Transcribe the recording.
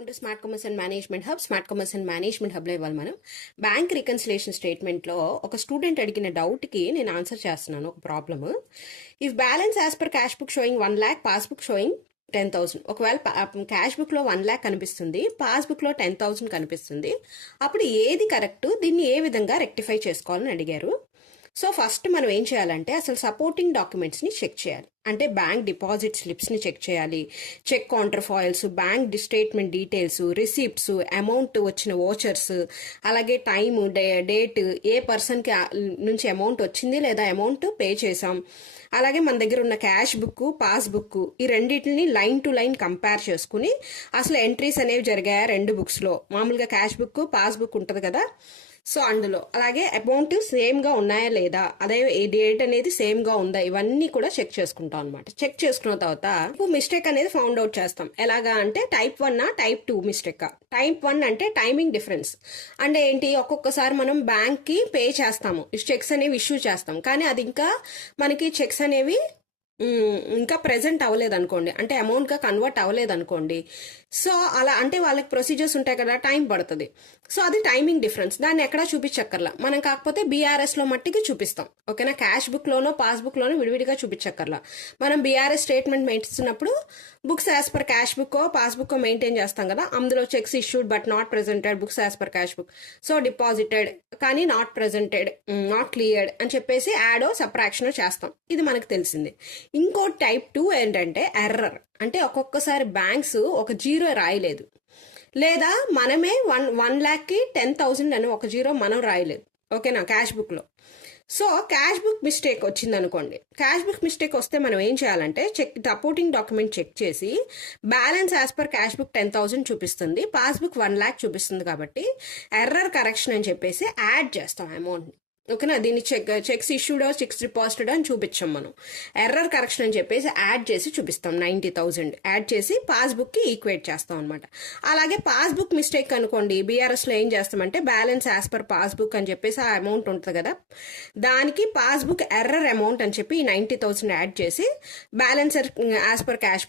Welcome to smart commerce and management hub. Smart commerce and management హబ్లో ఇవాళ మనం bank reconciliation స్టేట్మెంట్లో ఒక student అడిగిన డౌట్కి నేను ఆన్సర్ చేస్తున్నాను. ఒక problem, if balance as per cash book showing 1 lakh, passbook showing 10,000. ఒకవేళ క్యాష్ బుక్లో 1 lakh కనిపిస్తుంది, పాస్బుక్లో 10,000 కనిపిస్తుంది, అప్పుడు ఏది కరెక్ట్, దీన్ని ఏ విధంగా రెక్టిఫై చేసుకోవాలని అడిగారు. సో ఫస్ట్ మనం ఏం చేయాలంటే అసలు సపోర్టింగ్ డాక్యుమెంట్స్ని చెక్ చేయాలి. అంటే బ్యాంక్ డిపాజిట్ స్లిప్స్ని చెక్ చేయాలి, check counterfoils, bank statement details, receipts, amount వచ్చిన వోచర్స్, అలాగే టైము, డేట్, ఏ పర్సన్కి నుంచి అమౌంట్ వచ్చింది లేదా అమౌంట్ పే చేసాం, అలాగే మన దగ్గర ఉన్న క్యాష్ బుక్, పాస్బుక్, ఈ రెండింటిని లైన్ టు లైన్ కంపేర్ చేసుకుని అసలు ఎంట్రీస్ అనేవి జరిగాయా రెండు బుక్స్లో. మామూలుగా క్యాష్ బుక్, పాస్బుక్ ఉంటుంది కదా, సో అందులో అలాగే అమౌంట్ సేమ్గా ఉన్నాయా లేదా, అదే డేట్ అనేది సేమ్గా ఉందా, ఇవన్నీ కూడా చెక్ చేసుకుంటాం అనమాట. చెక్ చేసుకున్న తర్వాత ఇప్పుడు మిస్టేక్ అనేది ఫౌండ్ అవుట్ చేస్తాం. ఎలాగా అంటే టైప్ 1 టైప్ 2 మిస్టేక్. టైప్ 1 అంటే టైమింగ్ డిఫరెన్స్. అంటే ఏంటి, ఒక్కొక్కసారి మనం బ్యాంక్కి పే చేస్తాము, చెక్స్ అనేవి ఇష్యూ చేస్తాం, కానీ అది ఇంకా మనకి చెక్స్ అనేవి ఇంకా ప్రెజెంట్ అవ్వలేదు అనుకోండి, అంటే అమౌంట్గా కన్వర్ట్ అవ్వలేదు అనుకోండి. సో అలా అంటే వాళ్ళకి ప్రొసీజర్స్ ఉంటాయి కదా, టైం పడుతుంది. సో అది టైమింగ్ డిఫరెన్స్, దాన్ని ఎక్కడా చూపించక్కర్లా. మనం కాకపోతే బీఆర్ఎస్లో మట్టికి చూపిస్తాం, ఓకేనా. క్యాష్ బుక్లోనో పాస్బుక్లోనో విడివిడిగా చూపించక్కర్లా. మనం బీఆర్ఎస్ స్టేట్మెంట్ ఇస్తున్నప్పుడు books as per cash book, passbook maintain చేస్తాం కదా, అందులో checks issued but not presented, books as per cash book, so deposited కానీ నాట్ ప్రెజెంటెడ్, నాట్ క్లియర్డ్ అని చెప్పేసి యాడో సబ్ట్రాక్షన్ చేస్తాం. ఇది మనకు తెలిసింది. ఇంకో టైప్ 2 ఏంటంటే ఎర్రర్. అంటే ఒక్కొక్కసారి బ్యాంక్స్ ఒక జీరో రాయలేదు, లేదా మనమే 1 lakh 10,000 అని ఒక జీరో మనం రాయలేదు, ఓకేనా, క్యాష్ బుక్లో. సో క్యాష్ బుక్ మిస్టేక్ వచ్చింది అనుకోండి. క్యాష్ బుక్ మిస్టేక్ వస్తే మనం ఏం చేయాలంటే సపోర్టింగ్ డాక్యుమెంట్ చెక్ చేసి balance as per cash book 10,000 చూపిస్తుంది, పాస్బుక్ 1 lakh చూపిస్తుంది, కాబట్టి ఎర్రర్ కరెక్షన్ అని చెప్పేసి యాడ్ చేస్తాం అమౌంట్ని, ఓకేనా. దీన్ని చెక్స్ ఇష్యూడ్, చెక్స్ డిపాజిటెడ్ అని చూపించాం మనం. ఎర్రర్ కరెక్షన్ అని చెప్పేసి యాడ్ చేసి చూపిస్తాం, 90,000 యాడ్ చేసి పాస్బుక్కి ఈక్వేట్ చేస్తాం అనమాట. అలాగే పాస్బుక్ మిస్టేక్ అనుకోండి, బీఆర్ఎస్లో ఏం చేస్తామంటే బ్యాలెన్స్ యాజ్ పర్ పాస్బుక్ అని చెప్పేసి ఆ అమౌంట్ ఉంటుంది కదా, దానికి పాస్బుక్ ఎర్రర్ అమౌంట్ అని చెప్పి 90,000 యాడ్ చేసి బ్యాలెన్స్ యాజ్ పర్ క్యాష్